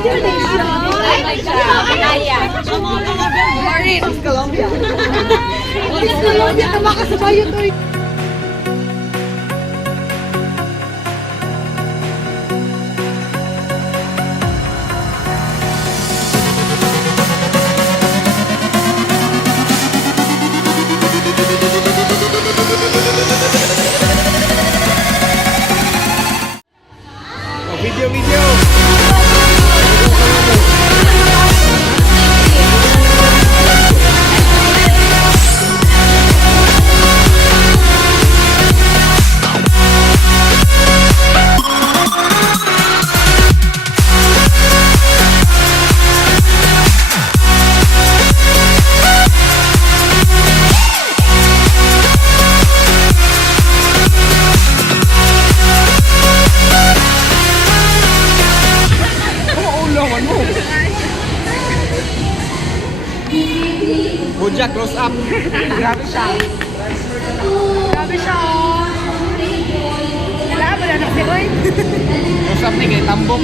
Video na siya. Marin. Colombia. Colombia, tama ka sa bayo to. Video. Bojack close up. Grabe siya. Grabe siya. Wala ba na si Oy? Close up ni kay tambok.